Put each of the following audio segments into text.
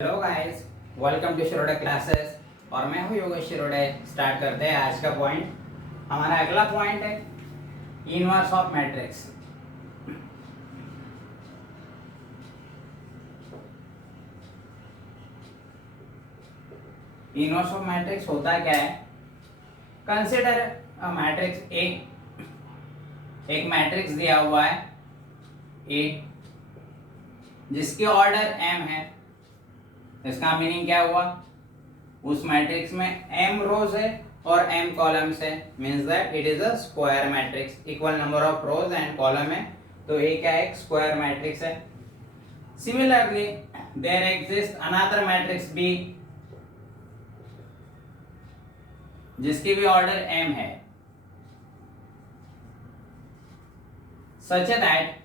Hello guys, welcome to Shirode classes. और मैं हूँ योगेश शिरोडे। स्टार्ट करते हैं आज का पॉइंट। हमारा अगला पॉइंट है inverse of matrix. Inverse of matrix होता क्या है? Consider a matrix A. एक मैट्रिक्स दिया हुआ है ए जिसकी ऑर्डर m है। इसका मीनिंग क्या हुआ? उस मैट्रिक्स में m रोज है और m कॉलम्स है। Means that it is a square matrix. Equal number of rows and column है, तो ये क्या है? एक स्क्वायर मैट्रिक्स है। Similarly there exist another matrix b जिसकी भी ऑर्डर m है, such that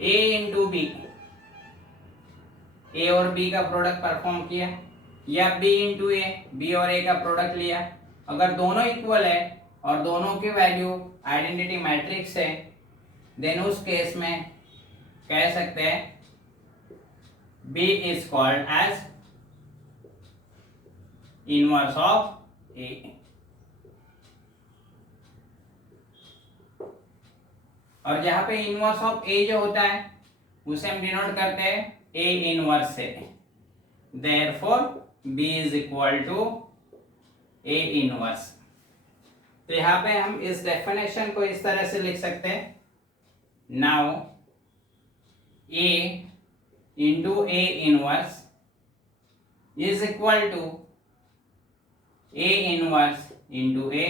a into B, A और बी का प्रोडक्ट परफॉर्म किया, या b इंटू ए, बी और ए का प्रोडक्ट लिया। अगर दोनों इक्वल है और दोनों की वैल्यू आइडेंटिटी मैट्रिक्स है, देन उस केस में कह सकते हैं b is called as inverse of a। और जहां पे इनवर्स ऑफ a जो होता है उसे हम डिनोट करते हैं a इनवर्स से। Therefore b is equal to a inverse. तो यहाँ पे हम इस डेफिनेशन को इस तरह से लिख सकते हैं, now a into a inverse is equal to a inverse into a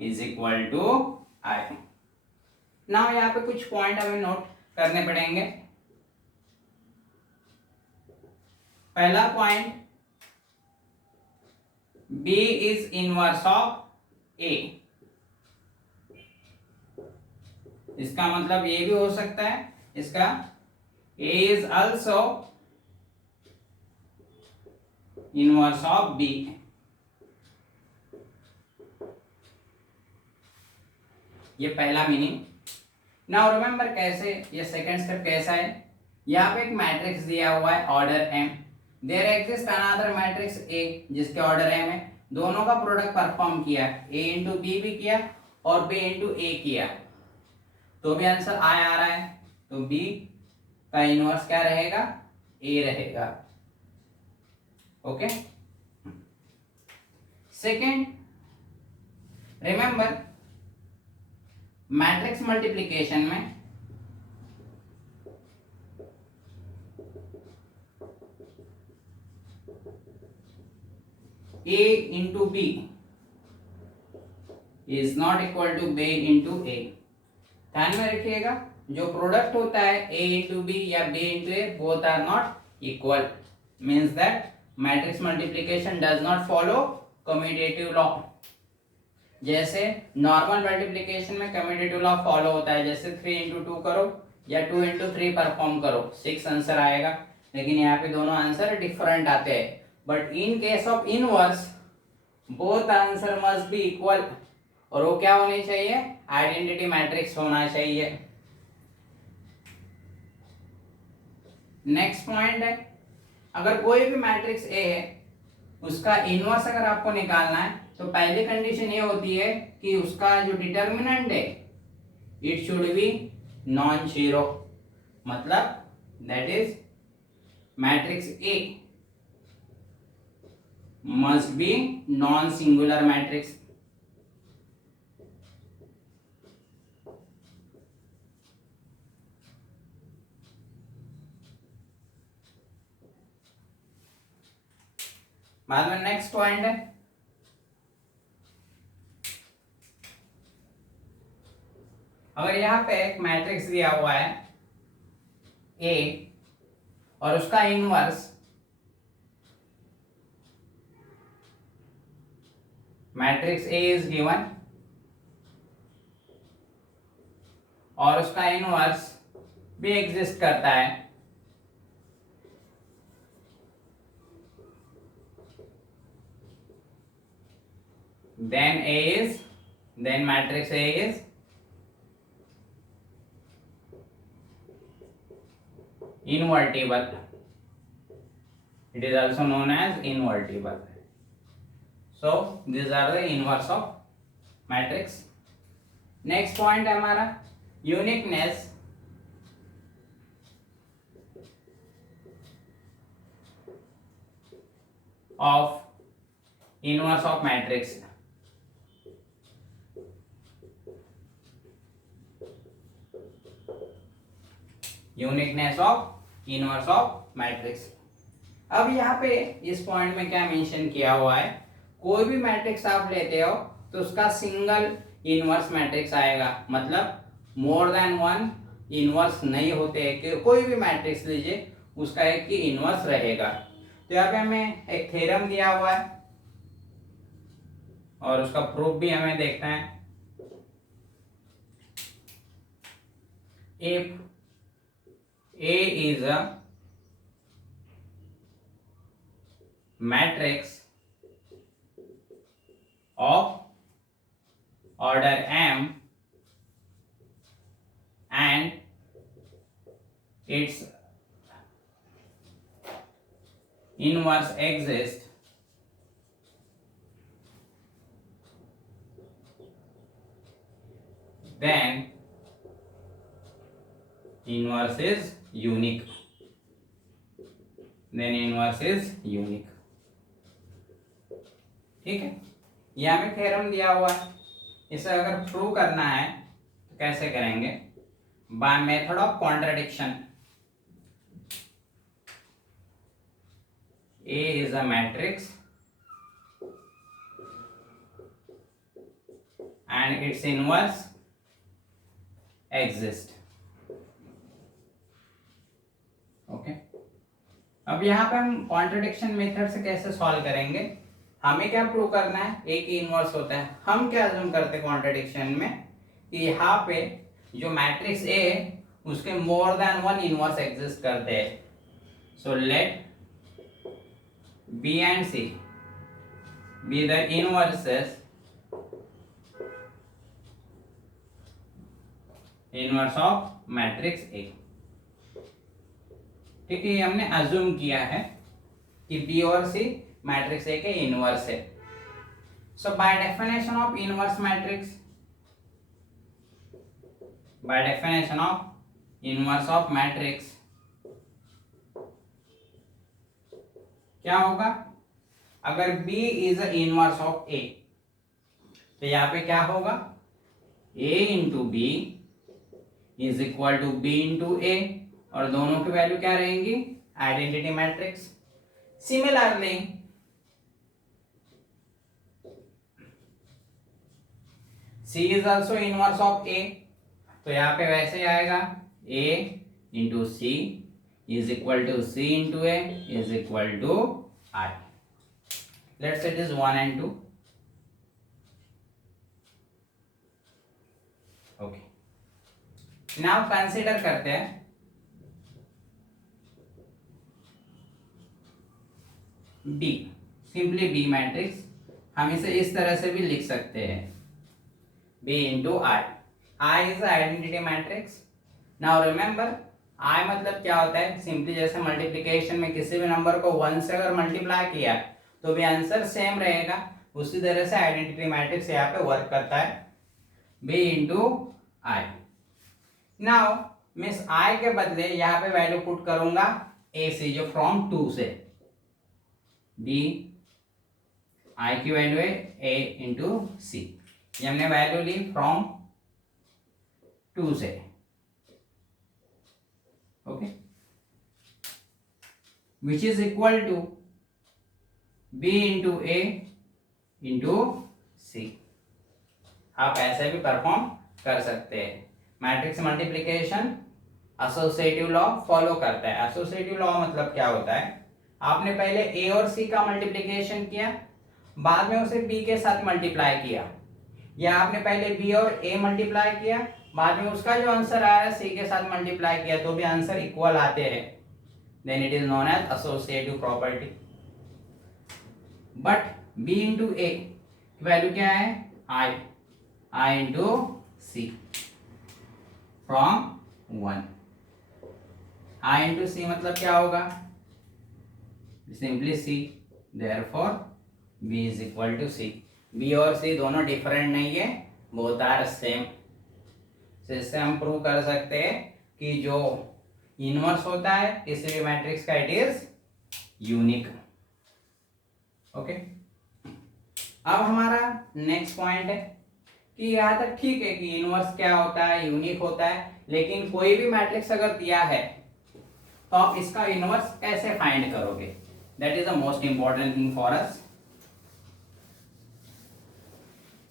is equal to I। Now यहाँ पे कुछ पॉइंट हमें नोट करने पड़ेंगे। पहला point, b is inverse of a। इसका मतलब ये भी हो सकता है, इसका a is also inverse of b। ये पहला मीनिंग। नाउ रिमेंबर कैसे, ये सेकंड स्टेप कैसा है? यहाँ पे एक मैट्रिक्स दिया हुआ है order m। There exist another matrix a जिसके ऑर्डर m है। दोनों का प्रोडक्ट परफॉर्म किया, a इंटू बी भी किया और b इंटू a किया, तो भी आंसर I आ रहा है। तो b का इनवर्स क्या रहेगा? a रहेगा। Okay. Second, remember matrix multiplication में a into B is not equal to b into a। ध्यान में रखिएगा, जो प्रोडक्ट होता है a इंटू बी या b into a, both are not equal. Means that matrix multiplication does not follow commutative law. जैसे normal multiplication में commutative law follow होता है, जैसे 3 इंटू 2 करो या 2 इंटू 3 परफॉर्म करो, 6 आंसर आएगा। लेकिन यहाँ पे दोनों आंसर डिफरेंट आते हैं। But in case of inverse both answer must be equal. और वो क्या होनी चाहिए? आइडेंटिटी मैट्रिक्स होना चाहिए। नेक्स्ट पॉइंट है, अगर कोई भी मैट्रिक्स ए है उसका इनवर्स अगर आपको निकालना है, तो पहली कंडीशन ये होती है कि उसका जो डिटर्मिनेंट है it should be non zero. मतलब that is matrix A must be non singular matrix. बाद में नेक्स्ट पॉइंट है, अगर यहां पे एक मैट्रिक्स दिया हुआ है A और उसका inverse matrix A is given और उसका इनवर्स भी एग्जिस्ट करता है, then matrix A is invertible. It is also known as invertible. So these are the inverse of matrix. Next point है हमारा uniqueness. Of inverse of matrix. Uniqueness of inverse of matrix. अब यहाँ पे इस point में क्या mention किया हुआ है, कोई भी मैट्रिक्स आप लेते हो तो उसका सिंगल इनवर्स मैट्रिक्स आएगा, मतलब मोर देन वन इनवर्स नहीं होते हैं कि कोई भी मैट्रिक्स लीजिए उसका एक ही इनवर्स रहेगा. तो यहाँ पे हमें एक थ्योरम दिया हुआ है और उसका प्रूफ भी हमें देखना है. If A is a matrix of order m and its inverse exists, then inverse is unique. Then inverse is unique. ठीक है, यहाँ में थ्योरम दिया हुआ है. इसे अगर प्रूव करना है तो कैसे करेंगे, by method of contradiction. A is a matrix and its inverse exists. Okay, अब यहाँ पे हम कॉन्ट्रडिक्शन मेथड से कैसे सॉल्व करेंगे, हमें क्या प्रूव करना है, एक ही इनवर्स होता है. हम क्या अज्यूम करते हैं कॉन्ट्रडिक्शन में कि यहाँ पे जो मैट्रिक्स ए है उसके more than one inverse exist करते हैं. So let B and C be the inverse of matrix A. ठीक है, ये हमने अज्यूम किया है कि बी और सी मैट्रिक्स ए के इनवर्स है. So by definition of inverse matrix, by definition of inverse of matrix क्या होगा, अगर B is inverse of A तो यहाँ पे क्या होगा, A into B is equal to B into A, और दोनों की वैल्यू क्या रहेंगी, identity matrix. Similarly C is also inverse of A, तो यहाँ पे वैसे आएगा A into C is equal to C into A is equal to I. Let's it is 1 and 2. Okay, now consider करते हैं B, सिंपली B मैट्रिक्स. हम इसे इस तरह से भी लिख सकते हैं, B into I. I is identity matrix. Now remember I मतलब क्या होता है, सिंपली जैसे मल्टीप्लिकेशन में किसी भी नंबर को 1 से अगर मल्टीप्लाई किया तो भी आंसर सेम रहेगा, उसी तरह से आइडेंटिटी मैट्रिक्स यहाँ पे वर्क करता है, B into I. Now means I के बदले यहाँ पे वैल्यू पुट करूंगा AC जो फ्रॉम 2 से, B I की वैल्यू है A इंटू C. ये हमने वैल्यू ली फ्रॉम 2 से. Okay, which is equal to B into A into C. आप ऐसे भी परफॉर्म कर सकते हैं. Matrix multiplication associative law follow करता है. एसोसिएटिव लॉ मतलब क्या होता है, आपने पहले A और C का मल्टीप्लिकेशन किया, बाद में उसे B के साथ मल्टीप्लाई किया, या आपने पहले B और A मल्टीप्लाई किया, बाद में उसका जो आंसर आया C के साथ मल्टीप्लाई किया, तो भी आंसर इक्वल आते हैं, then it is known as associative property. But B into A value क्या है, I into C from 1. I into C मतलब क्या होगा, simply C, therefore B is equal to C. B और सी दोनों different नहीं है, बोथ आर सेम। इससे हम प्रूव कर सकते हैं कि जो इनवर्स होता है किसी भी मैट्रिक्स का इट इज यूनिक। ओके, अब हमारा नेक्स्ट पॉइंट है कि यहाँ तक ठीक है कि इनवर्स क्या होता है, यूनिक होता है, लेकिन कोई भी मैट्रिक्स अगर दिया है तो आप इसका इनवर्स कैसे फाइंड करोगे, that is the most important thing for us.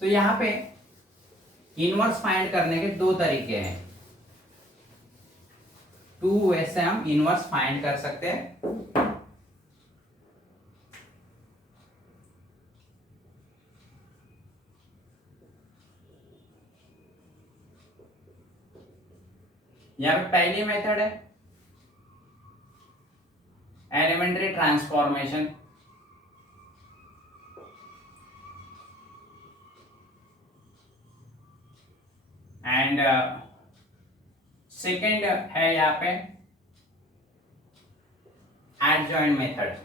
तो यहाँ पे इनवर्स फाइंड करने के दो तरीके हैं, टू वे से हम इनवर्स फाइंड कर सकते हैं। यहाँ पे पहली मेथड है एलिमेंट्री ट्रांसफॉर्मेशन, एंड सेकेंड है यहाँ पे एडजॉइंट मेथड।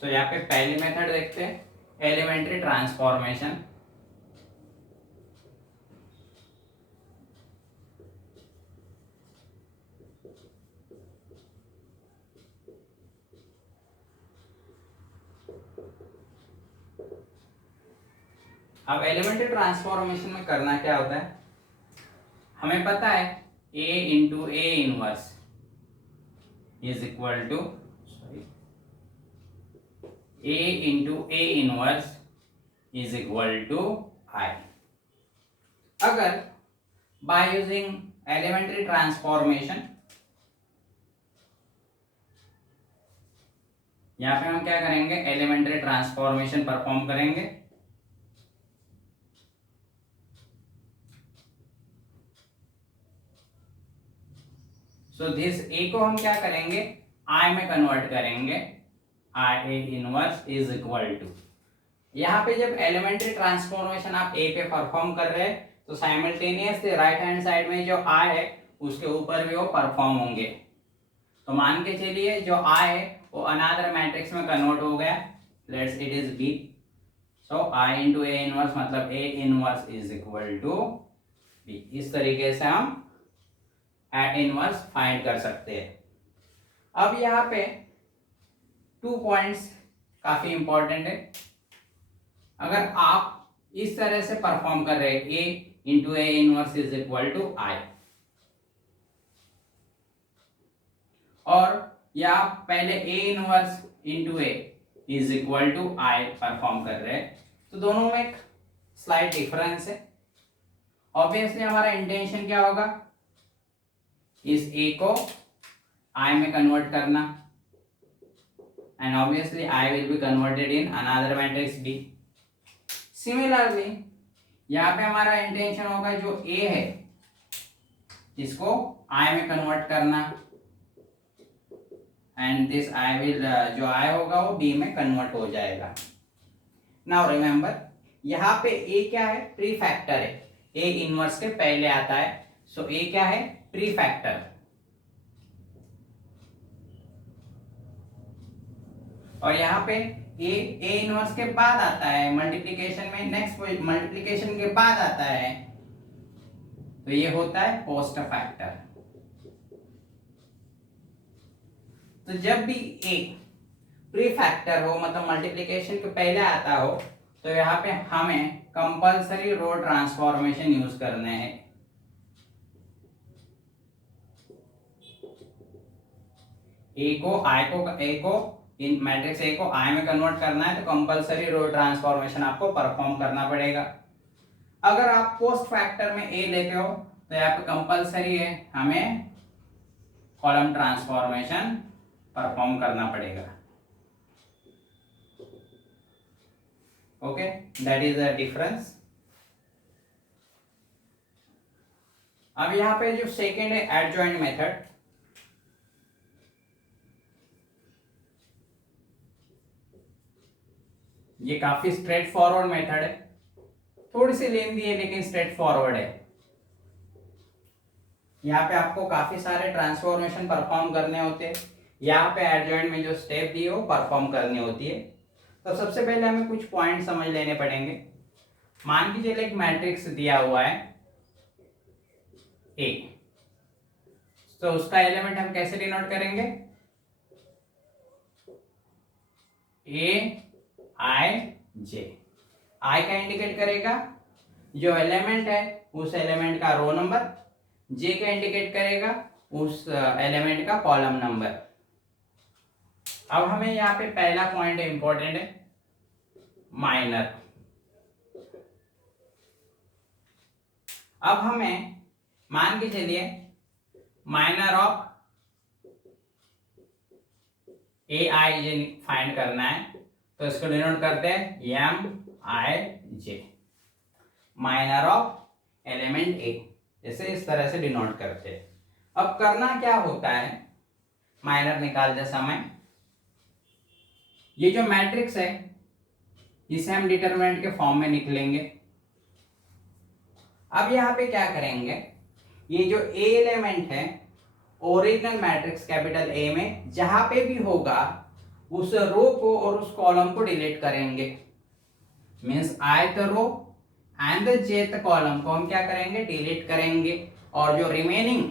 सो यहाँ पे पहली मेथड देखते हैं एलिमेंट्री ट्रांसफॉर्मेशन। अब एलिमेंट्री ट्रांसफॉर्मेशन में करना क्या होता है, हमें पता है a into A inverse is equal to a into A inverse is equal to I. अगर बाय यूजिंग एलिमेंट्री ट्रांसफॉर्मेशन, यहां पे हम क्या करेंगे, एलिमेंट्री ट्रांसफॉर्मेशन परफॉर्म करेंगे। सो दिस ए को हम क्या करेंगे, आई में कन्वर्ट करेंगे, I A inverse is equal to. यहाँ पे जब एलिमेंट्री ट्रांसफॉर्मेशन आप ए पे परफॉर्म कर रहे हैं तो साइमल्टेनियसली राइट हैंड साइड में जो आई है उसके ऊपर भी वो परफॉर्म होंगे। तो मान के चलिए जो आई है वो अनदर मैट्रिक्स में कन्वर्ट हो गया, let's it is B. So I into A inverse मतलब A inverse is equal to B. इस तरीके से हम इनवर्स फाइंड कर सकते हैं। अब यहाँ पे 2 पॉइंट्स काफी इंपॉर्टेंट है। अगर आप इस तरह से परफॉर्म कर रहे हैं A into A inverse is equal to I, और या पहले A inverse into A is equal to I perform कर रहे हैं, तो दोनों में एक स्लाइट डिफरेंस है। ऑब्वियसली हमारा इंटेंशन क्या होगा, इस ए को आई में कन्वर्ट करना, and obviously I will be converted in another matrix B. Similarly यहाँ पे हमारा इंटेंशन होगा जो ए है इसको आई में कन्वर्ट करना, एंड दिस आई विल जो आई होगा वो बी में कन्वर्ट हो जाएगा। नाउ रिमेंबर यहाँ पे ए क्या है, प्री फैक्टर है, ए इनवर्स के पहले आता है। सो ए क्या है, प्री फैक्टर, और यहाँ पे ए इनवर्स के बाद आता है मल्टीप्लिकेशन में, नेक्स्ट मल्टीप्लिकेशन के बाद आता है, तो ये होता है पोस्ट फैक्टर। तो जब भी ए प्री फैक्टर हो मतलब मल्टीप्लिकेशन के पहले आता हो, तो यहाँ पे हमें कंपल्सरी रो ट्रांसफॉर्मेशन यूज करने हैं। ए को इन मैट्रिक्स ए को आई में कन्वर्ट करना है, तो कंपल्सरी रो ट्रांसफॉर्मेशन आपको परफॉर्म करना पड़ेगा। अगर आप पोस्ट फैक्टर में ए लेते हो तो यहाँ पे कंपल्सरी है हमें कॉलम ट्रांसफॉर्मेशन परफॉर्म करना पड़ेगा। Okay, that is the difference. अब यहाँ पे जो सेकेंड है एडजॉइंट मेथड, ये काफी स्ट्रेट फॉरवर्ड मेथड है, थोड़ी सी लेंदी है लेकिन स्ट्रेट फॉरवर्ड है। यहाँ पे आपको काफी सारे ट्रांसफॉर्मेशन परफॉर्म करने होते हैं, यहाँ पे एडजॉइंट में जो स्टेप दिए वो परफॉर्म करनी होती है। तो सबसे पहले हमें कुछ पॉइंट समझ लेने पड़ेंगे। मान लीजिए एक मैट्रिक्स दिया हुआ है ए, तो उसका एलिमेंट हम कैसे डिनोट करेंगे? ए आई जे। आई का इंडिकेट करेगा जो एलिमेंट है उस एलिमेंट का रो नंबर, जे का इंडिकेट करेगा उस एलिमेंट का कॉलम नंबर। अब हमें यहाँ पे पहला पॉइंट इंपॉर्टेंट है, माइनर। अब हमें मान के चलिए minor of A I J find करना है, तो इसको डिनोट करते हैं M I J, minor of element A, जैसे इस तरह से डिनोट करते हैं। अब करना क्या होता है माइनर निकालते समय, ये जो मैट्रिक्स है इसे हम डिटरमिनेंट के फॉर्म में निकलेंगे। अब यहाँ पे क्या करेंगे, ये जो ए एलिमेंट है ओरिजिनल मैट्रिक्स कैपिटल ए में जहां पे भी होगा उस रो को और उस कॉलम को डिलीट करेंगे। Means ith row and the jth column को हम क्या करेंगे, डिलीट करेंगे, और जो रिमेनिंग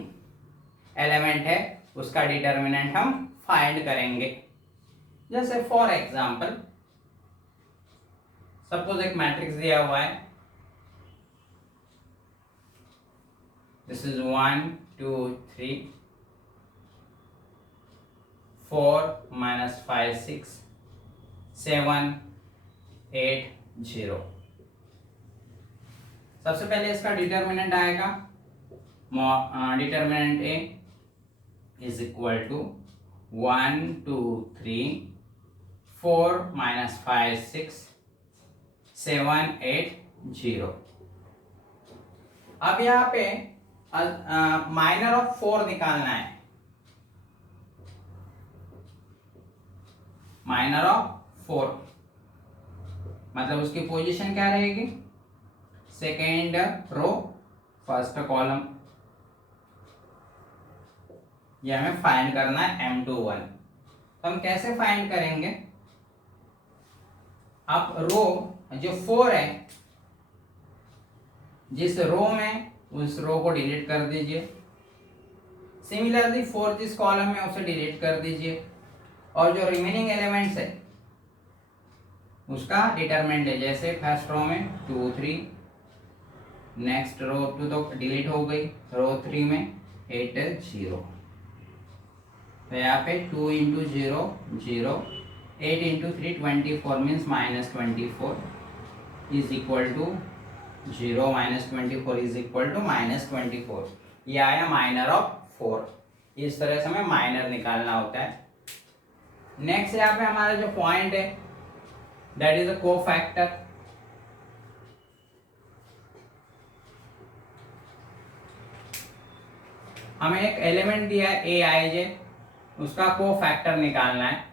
एलिमेंट है उसका डिटरमिनेंट हम फाइंड करेंगे। जैसे फॉर एग्जांपल सपोज एक मैट्रिक्स दिया हुआ है, दिस इज 1 2 3 4 -5 6 7 8 0। सबसे पहले इसका डिटरमिनेंट आएगा, determinant A is equal to 1 2 3 4 -5 6 7 8 0। अब यहाँ पे माइनर ऑफ 4 निकालना है। माइनर ऑफ 4 मतलब उसकी पोजीशन क्या रहेगी, सेकेंड रो फर्स्ट कॉलम। ये हमें फाइंड करना है M21। तो हम कैसे फाइंड करेंगे, अब रो जो 4 है जिस रो में उस रो को डिलीट कर दीजिए, सिमिलरली 4 जिस कॉलम में उसे डिलीट कर दीजिए, और जो रिमेनिंग एलिमेंट्स है उसका डिटरमिनेंट है। जैसे फर्स्ट रो में 2 3, नेक्स्ट रो 2 तो डिलीट हो गई, रो 3 में 8 0। तो यहाँ पे 2 into 0 0, 8 into 3 24 means -24 is equal to 0 -24 is equal to -24। ये आया माइनर ऑफ 4। इस तरह से हमें माइनर निकालना होता है। नेक्स्ट यहाँ पे हमारा जो पॉइंट है दैट इज अ कोफैक्टर। हमें एक एलिमेंट दिया है ए आई जे, उसका कोफैक्टर निकालना है,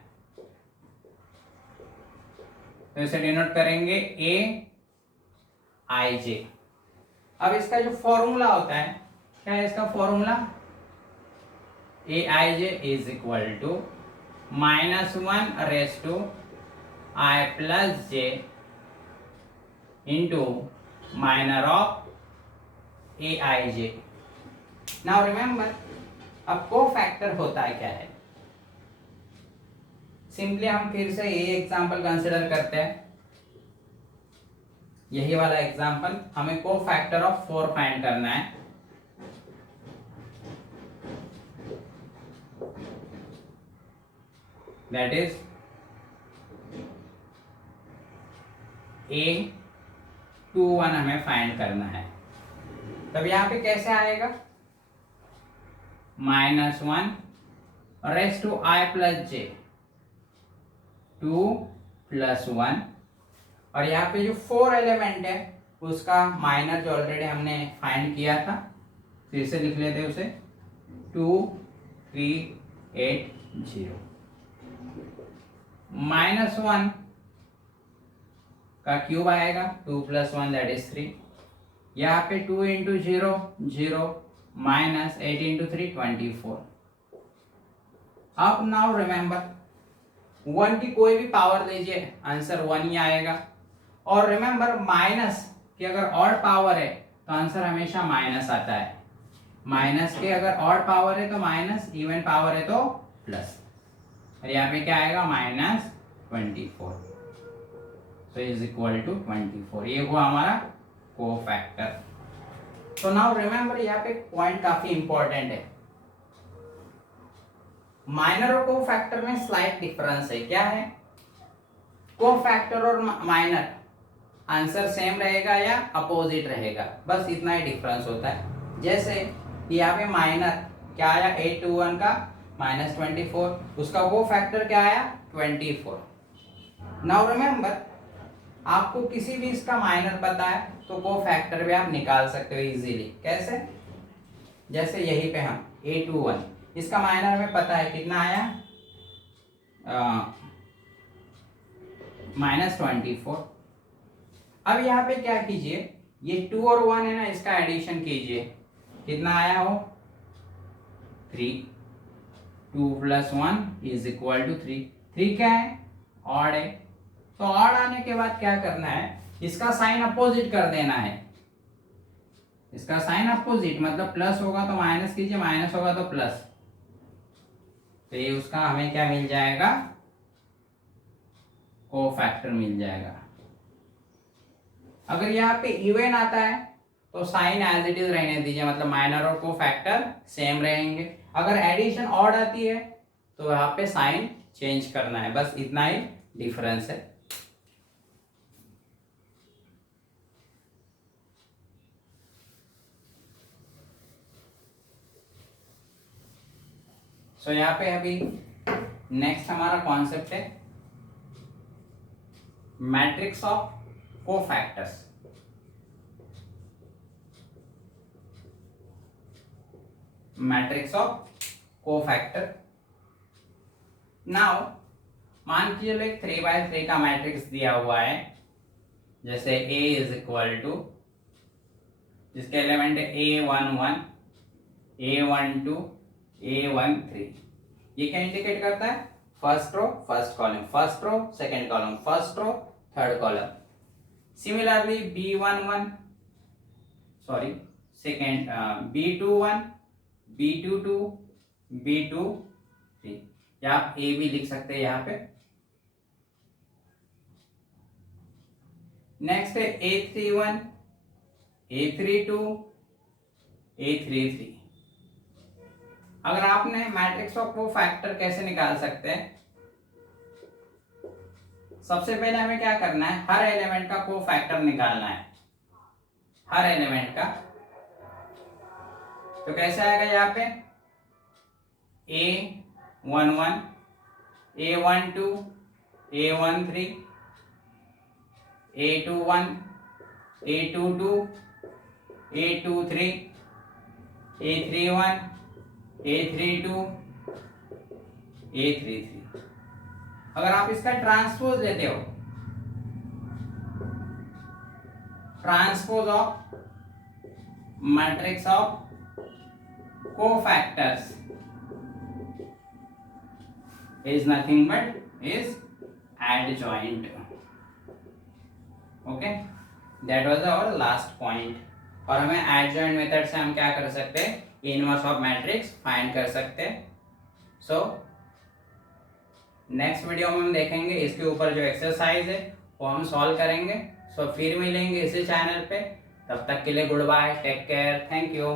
तो इसे डिनोट करेंगे ए आई जे। अब इसका जो फॉर्मूला होता है, क्या है इसका formula, A I J is equal to -1 raise to I plus J into minor of A I J. Now remember, अब कोफैक्टर होता है क्या है, सिंपली हम फिर से ये एग्जांपल कंसिडर करते हैं। यही वाला एग्जांपल, हमें कोफैक्टर ऑफ 4 फाइंड करना है। दैट इज A21 हमें फाइंड करना है। तब यहाँ पे कैसे आएगा, -1 raise to I plus J 2 + 1, और यहाँ पे जो 4 एलिमेंट है उसका माइनर जो ऑलरेडी हमने फाइंड किया था, फिर से लिख लेते उसे 2 3 8 0 -1 का क्यूब आएगा, 2 + 1 दैट इज 3। यहाँ पे 2 × 0 0 माइनस 8 × 3 24। अब नाउ रिमेंबर 1 की कोई भी पावर लीजिए आंसर 1 ही आएगा। और रिमेंबर माइनस की अगर ऑड पावर है तो आंसर हमेशा माइनस आता है। माइनस के अगर ऑड पावर है तो माइनस, इवन पावर है तो प्लस। और यहाँ पे क्या आएगा -24, सो इज इक्वल टू 24। ये हुआ हमारा कोफैक्टर। तो नाउ रिमेंबर यहाँ पे पॉइंट काफी इंपॉर्टेंट है, माइनर और कोफैक्टर में स्लाइट डिफरेंस है। क्या है? कोफैक्टर और माइनर आंसर सेम रहेगा या अपोजिट रहेगा, बस इतना ही डिफरेंस होता है। जैसे यहाँ पे माइनर क्या आया 8 to 1 का -24, उसका कोफैक्टर क्या आया 24। नाउ रिमेंबर आपको किसी भी इसका माइनर पता है तो कोफैक्टर भी आप निकाल सकते हो इजीली। कैसे? जैसे यहीं पे हम 8 to 1, इसका माइनर हमें पता है कितना आया -24। अब यहाँ पे क्या कीजिए, ये 2 और 1 है ना, इसका एडिशन कीजिए, कितना आया हो 3। 2 + 1 इज इक्वल टू 3। 3 क्या है? ऑड है। तो ऑड आने के बाद क्या करना है, इसका साइन अपोजिट कर देना है। इसका साइन अपोजिट मतलब प्लस होगा तो माइनस कीजिए, माइनस होगा तो प्लस। तो ये उसका हमें क्या मिल जाएगा, कोफैक्टर मिल जाएगा। अगर यहाँ पे इवन आता है तो साइन एज इट इज रहने दीजिए, मतलब माइनर और कोफैक्टर सेम रहेंगे। अगर एडिशन ऑड आती है तो यहाँ पे साइन चेंज करना है, बस इतना ही डिफरेंस है। सो यहाँ पे अभी नेक्स्ट हमारा कॉन्सेप्ट है matrix of cofactors. Matrix of cofactor. Now मान कीजिए एक 3x3 का मैट्रिक्स दिया हुआ है, जैसे A इज इक्वल टू, जिसके एलिमेंट है A11 A12 A13। ये क्या इंडिकेट करता है? First row first column, first row second column, first row third column. Similarly B11 sorry second B21 B22 B23, या आप A भी लिख सकते हैं यहाँ पे। नेक्स्ट है A31 A32 A33। अगर आपने मैट्रिक्स ऑफ कोफैक्टर कैसे निकाल सकते हैं, सबसे पहले हमें क्या करना है, हर एलिमेंट का कोफैक्टर निकालना है, हर एलिमेंट का। तो कैसे आएगा यहाँ पे A11 A12 A13 A21 A22 A23 A31 A32 A33। अगर आप इसका ट्रांसपोज लेते हो, transpose of matrix of cofactors is nothing but is adjoint. Okay, that was our last point। और हमें adjoint मेथड से हम क्या कर सकते हैं, इनवर्स ऑफ मैट्रिक्स फाइंड कर सकते हैं। सो नेक्स्ट वीडियो में हम देखेंगे इसके ऊपर जो एक्सरसाइज है वो हम सॉल्व करेंगे। सो फिर मिलेंगे इसी चैनल पे, तब तक के लिए good bye, take care, thank you.